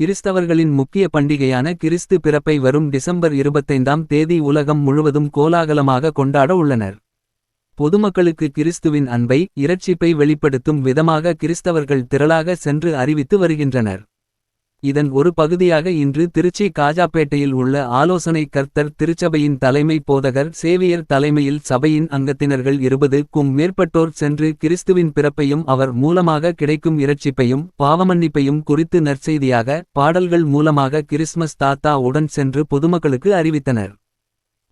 கிறிஸ்தவர்களின் முக்கிய பண்டிகையான கிறிஸ்து பிறப்பை வரும் டிசம்பர் இருபத்தைந்தாம் தேதி உலகம் முழுவதும் கோலாகலமாக கொண்டாட உள்ளனர். பொதுமக்களுக்கு கிறிஸ்துவின் அன்பை இரட்சிப்பை வெளிப்படுத்தும் விதமாக கிறிஸ்தவர்கள் திரளாக சென்று அறிவித்து வருகின்றனர். இதன் ஒரு பகுதியாக இன்று திருச்சி காஜாப்பேட்டையில் உள்ள ஆலோசனை கர்த்தர் திருச்சபையின் தலைமை போதகர் சேவியர் தலைமையில் சபையின் அங்கத்தினர்கள் இருபதுக்கும் மேற்பட்டோர் சென்று கிறிஸ்துவின் பிறப்பையும் அவர் மூலமாக கிடைக்கும் இரட்சிப்பையும் பாவமன்னிப்பையும் குறித்து நற்செய்தியாக பாடல்கள் மூலமாக கிறிஸ்மஸ் தாத்தா உடன் சென்று பொதுமக்களுக்கு அறிவித்தனர்.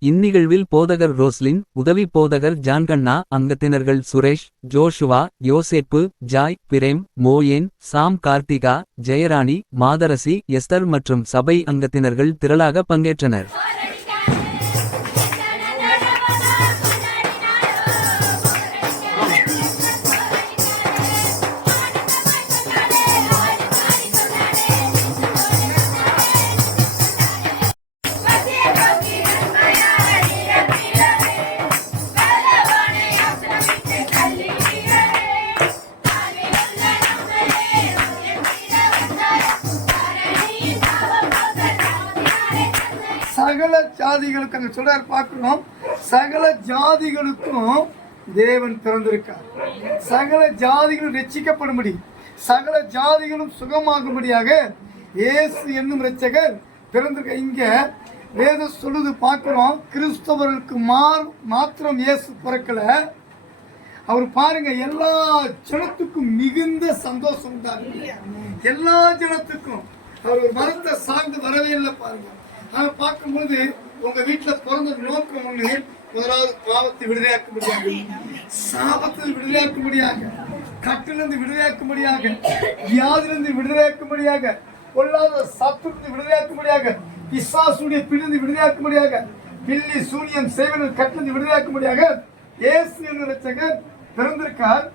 இந்நிகழ்வில் போதகர் ரோஸ்லின் உதவி போதகர் ஜான்கண்ணா அங்கத்தினர்கள் சுரேஷ் ஜோஷுவா யோசேப்பு ஜாய் பிரேம் மோயேன் சாம் கார்த்திகா ஜெயராணி மாதரசி எஸ்தர் மற்றும் சபை அங்கத்தினர்கள் திரளாக பங்கேற்றனர். சகல ஜாதிகளுக்கு அங்கே சொல்றாரு பார்க்குறோம் சகல ஜாதிகளுக்கும் தேவன் பிறந்திருக்கார் சகல ஜாதிகளும் ரட்சிக்கப்படும்படி சகல ஜாதிகளும் சுகமாகும்படியாக இயேசு என்னும் ரட்சகர் பிறந்திருக்க இங்கே வேத சொல்லுது பார்க்குறோம் கிறிஸ்தவர்களுக்கு மார் மாத்திரம் இயேசு பிறக்கல. அவர் பாருங்க எல்லா ஜனத்துக்கும் மிகுந்த சந்தோஷம் தான் எல்லா ஜனத்துக்கும். அவர் மரத்தை சார்ந்து வரவே இல்லை பாருங்க. ஆனா பார்க்கும்போது உங்க வீட்டுல பிறந்த நோக்கம் ஒண்ணு முதலாவது பாவத்தை விடுதலையாக்கும்படியாக முடியாது சாபத்தில் விடுதலையாக்க முடியாது கட்டிலிருந்து விடுதலையாக்கும்படியாக முடியாது வியாதிலிருந்து விடுதலையாக்கும்படியாக முடியாது பொல்லாத சத்துருந்து விடுதலையாக்கும்படியாக முடியாது பிசாசுடைய பிடிந்து விடுதலையாக்க முடியாது பில்லி சூனியம் சேவனில் கட்டிலிருந்து விடுதலையாக்கும்படியாக இயேசு என்ற ரச்சகர் பிறந்திருக்கார்.